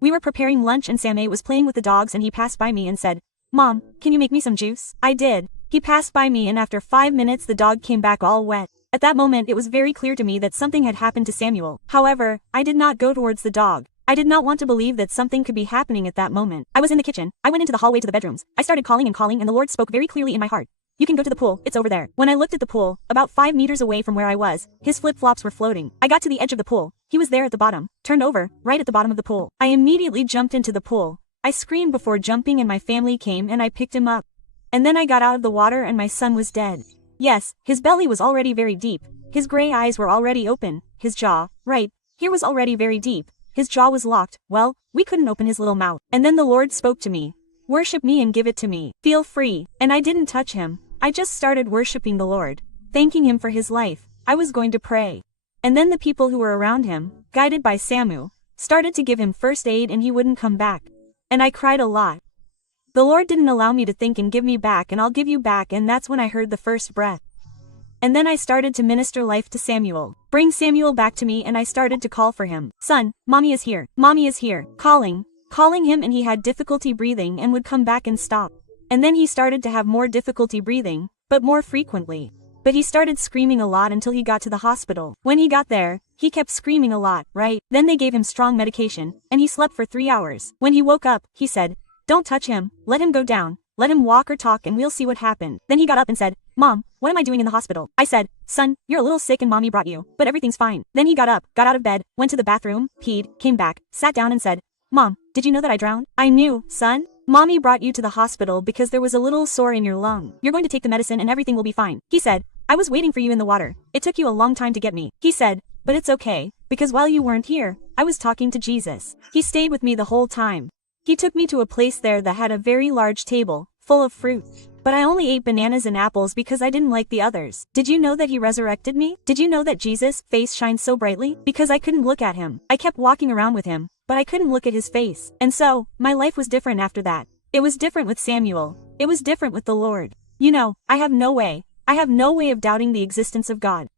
We were preparing lunch and Sammy was playing with the dogs and he passed by me and said, "Mom, can you make me some juice?" I did. He passed by me and after 5 minutes the dog came back all wet. At that moment it was very clear to me that something had happened to Samuel. However, I did not go towards the dog. I did not want to believe that something could be happening at that moment. I was in the kitchen. I went into the hallway to the bedrooms. I started calling and the Lord spoke very clearly in my heart. "You can go to the pool, it's over there." When I looked at the pool, about 5 meters away from where I was, his flip-flops were floating. I got to the edge of the pool. He was there at the bottom, turned over, right at the bottom of the pool. I immediately jumped into the pool. I screamed before jumping and my family came and I picked him up. And then I got out of the water and my son was dead. Yes, his belly was already very deep. His gray eyes were already open. His jaw, right here, was already very deep. His jaw was locked. Well, we couldn't open his little mouth. And then the Lord spoke to me. "Worship me and give it to me. Feel free." And I didn't touch him. I just started worshiping the Lord, thanking him for his life. I was going to pray. And then the people who were around him, guided by Samu, started to give him first aid and he wouldn't come back. And I cried a lot. The Lord didn't allow me to think and give me back and I'll give you back, and that's when I heard the first breath. And then I started to minister life to Samuel. Bring Samuel back to me and I started to call for him. "Son, mommy is here. Mommy is here." Calling him, and he had difficulty breathing and would come back and stop. And then he started to have more difficulty breathing, but more frequently. But he started screaming a lot until he got to the hospital. When he got there, he kept screaming a lot, right? Then they gave him strong medication, and he slept for 3 hours. When he woke up, he said, "Don't touch him, let him go down. Let him walk or talk and we'll see what happened." Then he got up and said, "Mom, what am I doing in the hospital?" I said, "Son, you're a little sick and mommy brought you, but everything's fine." Then he got up, got out of bed, went to the bathroom, peed, came back, sat down and said, "Mom, did you know that I drowned?" "I knew, son. Mommy brought you to the hospital because there was a little sore in your lung. You're going to take the medicine and everything will be fine." He said, "I was waiting for you in the water. It took you a long time to get me." He said, "But it's okay, because while you weren't here, I was talking to Jesus. He stayed with me the whole time. He took me to a place there that had a very large table, full of fruit. But I only ate bananas and apples because I didn't like the others. Did you know that he resurrected me? Did you know that Jesus' face shines so brightly? Because I couldn't look at him. I kept walking around with him, but I couldn't look at his face. And so, my life was different after that. It was different with Samuel. It was different with the Lord. You know, I have no way of doubting the existence of God.